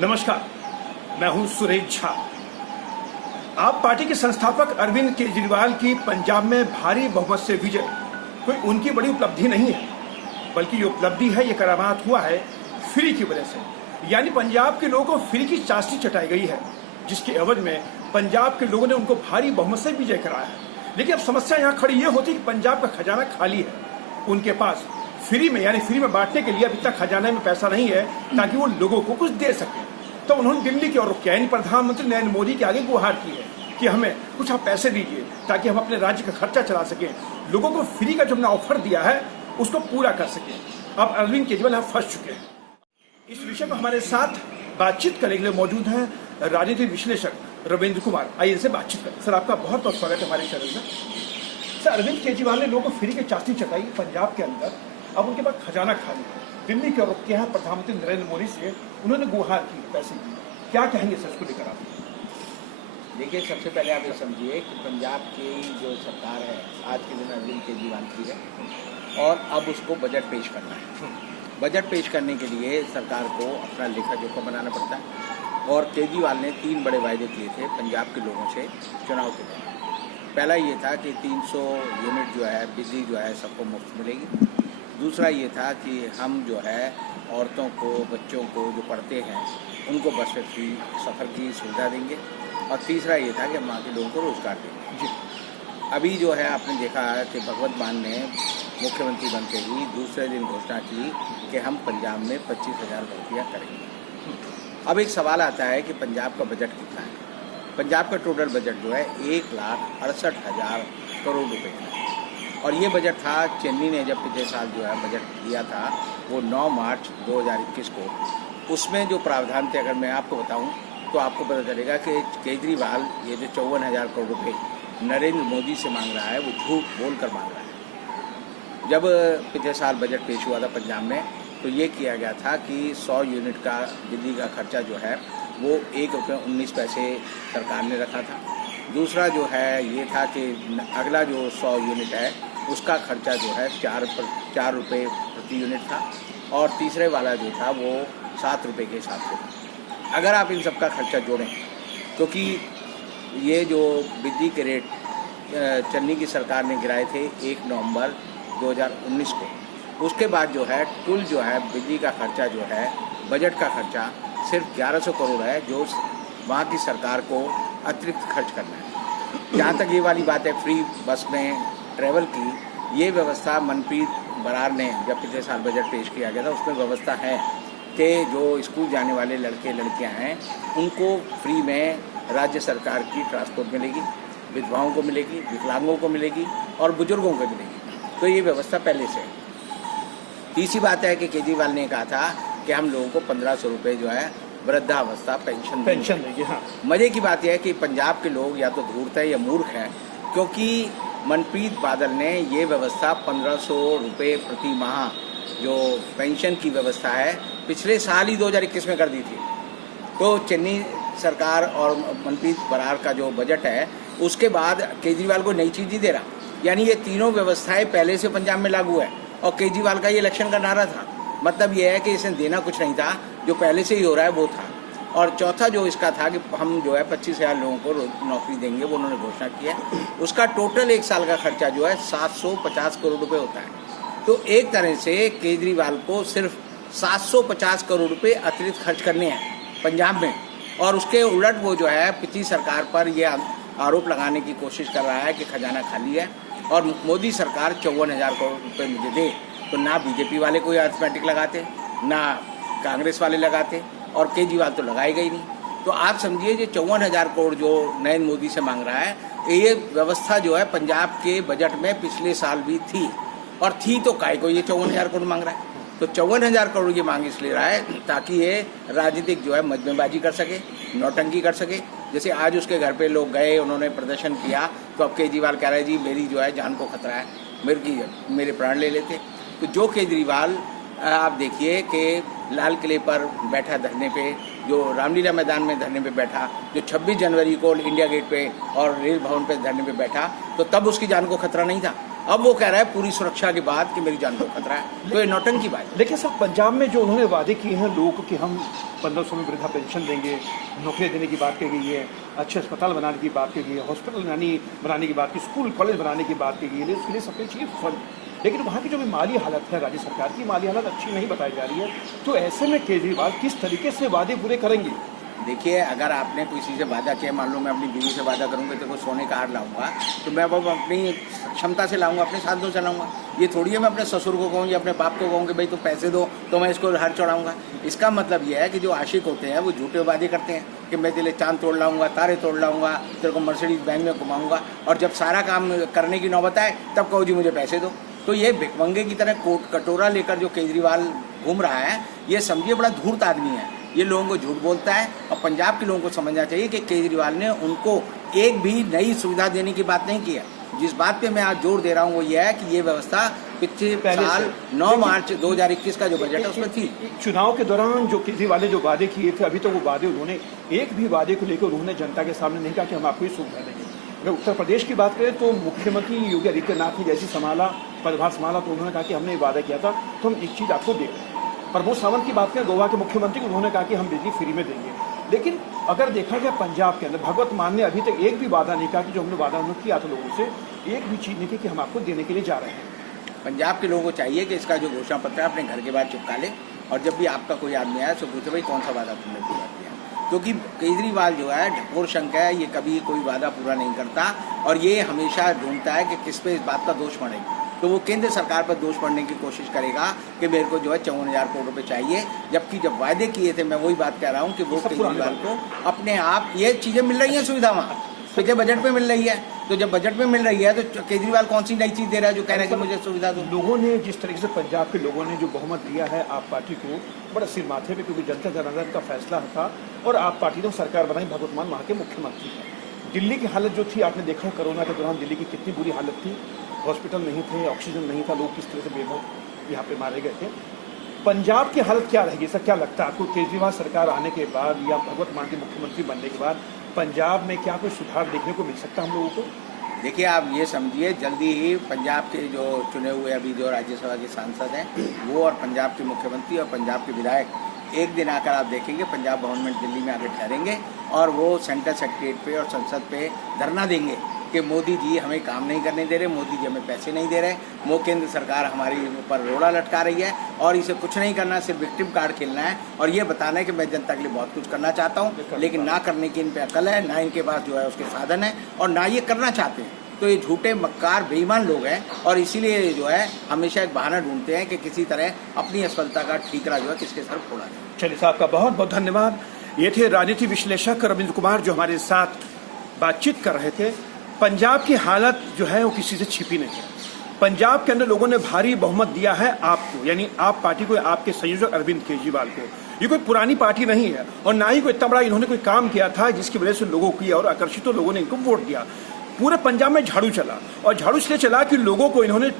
नमस्कार, मैं हूं सुरेश झा। आप पार्टी के संस्थापक अरविंद केजरीवाल की पंजाब में भारी बहुमत से विजय कोई उनकी बड़ी उपलब्धि नहीं है, बल्कि ये उपलब्धि है, ये करामात हुआ है फ्री की वजह से। यानी पंजाब के लोगों को फ्री की चाशनी चटाई गई है, जिसके एवज में पंजाब के लोगों ने उनको भारी बहुमत से विजय कराया है। लेकिन अब समस्या यहाँ खड़ी ये होती है कि पंजाब का खजाना खाली है, उनके पास फ्री में यानी फ्री में बांटने के लिए अब इतना खजाने में पैसा नहीं है ताकि वो लोगों को कुछ दे सके। तो उन्होंने दिल्ली की ओर रुख किया, यानी प्रधानमंत्री नरेंद्र मोदी के आगे गुहार की है कि हमें कुछ आप पैसे दीजिए ताकि हम अपने राज्य का खर्चा चला सकें, लोगों को फ्री का जो हमने ऑफर दिया है उसको पूरा कर सकें। अब अरविंद केजरीवाल यहाँ फंस चुके हैं। इस विषय पर हमारे साथ बातचीत करने के लिए मौजूद हैं राजनीतिक विश्लेषक रविंद्र कुमार। आइए इनसे बातचीत करें। सर, आपका बहुत बहुत स्वागत है हमारे चैनल में। सर, अरविंद केजरीवाल ने लोगों को फ्री की चाशनी चटाई पंजाब के अंदर, अब उनके पास खजाना खाली है। दिल्ली की ओर रुख किया है प्रधानमंत्री नरेंद्र मोदी से, उन्होंने गुहार की पैसे की। क्या कहेंगे सर इसको लेकर आप? देखिए, सबसे पहले आप ये समझिए कि पंजाब की जो सरकार है आज के दिन अरविंद केजरीवाल की है और अब उसको बजट पेश करना है। बजट पेश करने के लिए सरकार को अपना लेखा जोखा बनाना पड़ता है और केजरीवाल ने 3 बड़े वायदे किए थे पंजाब के लोगों से चुनाव के दौरान। पहला ये था कि 300 यूनिट जो है बिजली जो है सबको मुफ्त मिलेगी। दूसरा ये था कि हम जो है औरतों को, बच्चों को जो पढ़ते हैं उनको बस में फ्री सफ़र की सुविधा देंगे। और तीसरा ये था कि हम वहाँ के लोगों को रोज़गार देंगे। जी, अभी जो है आपने देखा है कि भगवत मान ने मुख्यमंत्री बनते ही दूसरे दिन घोषणा की कि हम पंजाब में 25,000 नौकरियाँ करेंगे। अब एक सवाल आता है कि पंजाब का बजट कितना है। पंजाब का टोटल बजट जो है 1,68,000 करोड़ रुपये का है और ये बजट था चेन्नई ने जब पिछले साल जो है बजट दिया था वो 9 मार्च 2021 को। उसमें जो प्रावधान थे, अगर मैं आपको बताऊं तो आपको पता चलेगा कि केजरीवाल ये जो 54,000 करोड़ रुपये नरेंद्र मोदी से मांग रहा है वो झूठ बोल कर मांग रहा है। जब पिछले साल बजट पेश हुआ था पंजाब में तो ये किया गया था कि 100 यूनिट का बिजली का खर्चा जो है वो ₹1.19 सरकार ने रखा था। दूसरा जो है ये था कि अगला जो 100 यूनिट है उसका खर्चा जो है 4 रुपये प्रति यूनिट था और तीसरे वाला जो था वो 7 रुपये के हिसाब से था। अगर आप इन सब का खर्चा जोड़ें, क्योंकि ये जो बिजली के रेट चेन्नई की सरकार ने गिराए थे 1 नवंबर 2019 को, उसके बाद जो है कुल जो है बिजली का खर्चा जो है बजट का खर्चा सिर्फ 1100 करोड़ है जो वहाँ की सरकार को अतिरिक्त खर्च करना है। जहाँ तक ये वाली बात है फ्री बस में ट्रैवल की, ये व्यवस्था मनप्रीत बरार ने जब पिछले साल बजट पेश किया गया था उसमें व्यवस्था है कि जो स्कूल जाने वाले लड़के लड़कियां हैं उनको फ्री में राज्य सरकार की ट्रांसपोर्ट मिलेगी, विधवाओं को मिलेगी, विकलांगों को मिलेगी और बुजुर्गों को मिलेगी। तो ये व्यवस्था पहले से है। तीसरी बात है कि केजरीवाल ने कहा था कि हम लोगों को 1,500 रुपये जो है वृद्धावस्था पेंशन देंगे। हाँ। मजे की बात यह है कि पंजाब के लोग या तो धूर्त है या मूर्ख हैं, क्योंकि मनप्रीत बादल ने ये व्यवस्था 1,500 रुपये प्रति माह जो पेंशन की व्यवस्था है पिछले साल ही 2021 में कर दी थी। तो चेन्नई सरकार और मनप्रीत बरार का जो बजट है उसके बाद केजरीवाल को नई चीज़ ही दे रहा, यानी ये तीनों व्यवस्थाएं पहले से पंजाब में लागू है और केजरीवाल का ये इलेक्शन का नारा था। मतलब ये है कि इसने देना कुछ नहीं था, जो पहले से ही हो रहा है वो था। और चौथा जो इसका था कि हम जो है 25,000 लोगों को नौकरी देंगे, वो उन्होंने घोषणा की है। उसका टोटल 1 साल का खर्चा जो है 750 करोड़ रुपये होता है। तो एक तरह से केजरीवाल को सिर्फ 750 करोड़ रुपये अतिरिक्त खर्च करने हैं पंजाब में, और उसके उलट वो जो है पिछली सरकार पर यह आरोप लगाने की कोशिश कर रहा है कि खजाना खाली है और मोदी सरकार 54,000 करोड़ रुपये मुझे दे। तो ना बीजेपी वाले कोई अर्थमेटिक लगाते, ना कांग्रेस वाले लगाते और केजरीवाल तो लगाएगा ही नहीं। तो आप समझिए ये 54,000 करोड़ जो नरेंद्र मोदी से मांग रहा है, ये व्यवस्था जो है पंजाब के बजट में पिछले साल भी थी और थी तो काय को ये 54,000 करोड़ मांग रहा है। तो 54,000 करोड़ ये मांग इसलिए रहा है ताकि ये राजनीतिक जो है मजमेबाजी कर सके, नौटंकी कर सके। जैसे आज उसके घर पे लोग गए, उन्होंने प्रदर्शन किया, तो अब केजरीवाल कह रहे हैं जी मेरी जो है जान को खतरा है, मेरे प्राण ले लेते। तो जो केजरीवाल आप देखिए कि लाल किले पर बैठा धरने पे, जो रामलीला मैदान में धरने पे बैठा, जो 26 जनवरी को इंडिया गेट पे और रेल भवन पे धरने पे बैठा, तो तब उसकी जान को खतरा नहीं था। अब वो कह रहा है पूरी सुरक्षा के बाद कि मेरी जान को खतरा है, तो ये नौटंकी बात है। लेकिन सर पंजाब में जो उन्होंने वादे किए हैं लोगों को कि हम 1500 में वृद्धा पेंशन देंगे, नौकरी देने की बात की गई है, अच्छे अस्पताल बनाने की बात की गई है, हॉस्पिटल बनाने की बात की, स्कूल कॉलेज बनाने की बात की गई है, उसके लिए सबसे चाहिए फंड। लेकिन वहाँ की जो भी माली हालत है, राज्य सरकार की माली हालत अच्छी नहीं बताई जा रही है। तो ऐसे में केजरीवाल किस तरीके से वादे पूरे करेंगे? देखिए, अगर आपने किसी से वादा किया, मान लो मैं अपनी बीवी से वादा करूंगा कि को सोने का हार लाऊंगा, तो मैं वो अपनी क्षमता से लाऊंगा, अपने साधनों से लाऊंगा। ये थोड़ी है मैं अपने ससुर को कहूँ या अपने बाप को कहूँ कि भाई तुम पैसे दो तो मैं इसको हार चढ़ाऊंगा। इसका मतलब यह है कि जो आशिक होते हैं वो झूठे वादे करते हैं कि मैं तेरे चांद तोड़ लाऊंगा, तारे तोड़ लाऊंगा, तेरे को मर्सिडीज बैंक में घुमाऊंगा, और जब सारा काम करने की नौबत आए तब कहो जी मुझे पैसे दो। तो ये भिखमंगे की तरह कोट कटोरा लेकर जो केजरीवाल घूम रहा है, ये समझिए बड़ा धूर्त आदमी है। ये लोगों को झूठ बोलता है, और पंजाब के लोगों को समझना चाहिए कि केजरीवाल ने उनको एक भी नई सुविधा देने की बात नहीं की है। जिस बात पे मैं आज जोर दे रहा हूँ वो ये है कि ये व्यवस्था पिछले साल 9 मार्च 2021 का जो बजट है उसमें थी। चुनाव के दौरान जो केजरीवाल ने जो वादे किए थे, अभी तो वो वादे उन्होंने एक भी वादे को लेकर उन्होंने जनता के सामने नहीं कहा कि हम आपको ये सुविधा देंगे। अगर उत्तर प्रदेश की बात करें तो मुख्यमंत्री योगी आदित्यनाथ ने जैसी पदभार संभाला तो उन्होंने कहा कि हमने वादा किया था तो हम एक चीज़ आपको दे रहे हैं। प्रमोद सावंत की बात करें, गोवा के मुख्यमंत्री, उन्होंने कहा कि हम बिजली फ्री में देंगे। लेकिन अगर देखा गया पंजाब के अंदर भगवत मान ने अभी तक एक भी वादा नहीं कहा कि जो हमने वादा उन्होंने किया था लोगों से, एक भी चीज़ नहीं की कि हम आपको देने के लिए जा रहे हैं। पंजाब के लोगों को चाहिए कि इसका जो घोषणा पत्र है अपने घर के बाहर चिपका ले, और जब भी आपका कोई आदमी आया तो पूछे भाई कौन सा वादा तुमने पूरा किया। क्योंकि केजरीवाल जो है ढकोर शंख है, ये कभी कोई वादा पूरा नहीं करता, और ये हमेशा ढूंढता है कि किस पे इस बात का दोष पड़ेगा। तो वो केंद्र सरकार पर दोष पड़ने की कोशिश करेगा कि मेरे को जो है 54,000 करोड़ रुपए चाहिए, जबकि जब वायदे किए थे, मैं वही बात कह रहा हूँ कि वो केजरीवाल को अपने आप ये चीज़ें मिल रही हैं, सुविधा वहाँ पिछले बजट में मिल रही है। तो जब बजट में मिल रही है तो केजरीवाल कौन सी नई चीज़ दे रहा है जो कह रहा है कि मुझे सुविधा दो। लोगों ने जिस तरीके से पंजाब के लोगों ने जो बहुमत दिया है आप पार्टी को, बड़ा सिर माथे पे, क्योंकि जनता जनार्दन का फैसला था और आप पार्टी ने सरकार बनाई, भगवत मान वहाँ के मुख्यमंत्री हैं। दिल्ली की हालत जो थी आपने देखा, कोरोना के दौरान दिल्ली की कितनी बुरी हालत थी, हॉस्पिटल नहीं थे, ऑक्सीजन नहीं था, लोग किस तरह से बेमौत यहाँ पे मारे गए थे। पंजाब की हालत क्या रहेगी सर, क्या लगता है आपको केजरीवाल सरकार आने के बाद या भगवत मान के मुख्यमंत्री बनने के बाद पंजाब में क्या कोई सुधार देखने को मिल सकता है हम लोगों को? देखिए, आप ये समझिए जल्दी ही पंजाब के जो चुने हुए अभी जो राज्यसभा के सांसद हैं वो, और पंजाब के मुख्यमंत्री और पंजाब के विधायक एक दिन आकर आप देखेंगे पंजाब गवर्नमेंट दिल्ली में आके ठहरेंगे और वो सेंट्रल सेक्रेटरीट पे और संसद पे धरना देंगे कि मोदी जी हमें काम नहीं करने दे रहे, मोदी जी हमें पैसे नहीं दे रहे, वो केंद्र सरकार हमारी ऊपर रोड़ा लटका रही है और इसे कुछ नहीं करना, सिर्फ विक्टिम कार्ड खेलना है और ये बताना है कि मैं जनता के लिए बहुत कुछ करना चाहता हूँ, लेकिन ना करने की इन पे अकल है, ना इनके पास जो है उसके साधन है और ना ये करना चाहते हैं। तो ये झूठे मक्कार बेईमान लोग हैं और इसीलिए जो है हमेशा एक बहाना ढूंढते हैं कि किसी तरह अपनी असफलता का ठीकरा जो है किसके सर फोड़ा जाए। चलिए साहब का बहुत बहुत धन्यवाद। ये थे राजनीति विश्लेषक रविंद्र कुमार जो हमारे साथ बातचीत कर रहे थे। पंजाब की हालत जो है वो किसी से छिपी नहीं है। पंजाब के अंदर लोगों ने भारी बहुमत दिया है आपको, यानी आप पार्टी को, आपके संयोजक अरविंद केजरीवाल को। ये कोई पुरानी पार्टी नहीं है और ना ही कोई इतना बड़ा इन्होंने कोई काम किया था जिसकी वजह से लोगों की और आकर्षित लोगों ने इनको वोट दिया। पूरे पंजाब में झाड़ू चला और झाड़ू इसलिए चला कि लोगों को इन्होंने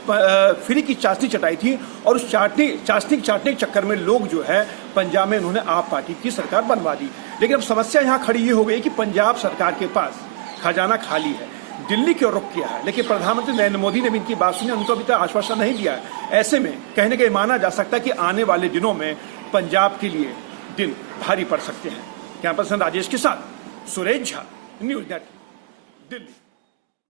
फ्री की चाशनी चटाई थी और उस चाशनी के चक्कर में लोग जो है पंजाब में इन्होंने आप पार्टी की सरकार बनवा दी। लेकिन अब समस्या यहाँ खड़ी ये हो गई कि पंजाब सरकार के पास खजाना खाली है, दिल्ली की ओर रुख किया है, लेकिन प्रधानमंत्री नरेंद्र मोदी ने भी इनकी बात सुनी, उनको अभी तक आश्वासन नहीं दिया है। ऐसे में कहने के माना जा सकता है कि आने वाले दिनों में पंजाब के लिए दिन भारी पड़ सकते हैं। कैंपस राजेश के साथ सुरेश झा, न्यूज़ नेट, दिल्ली।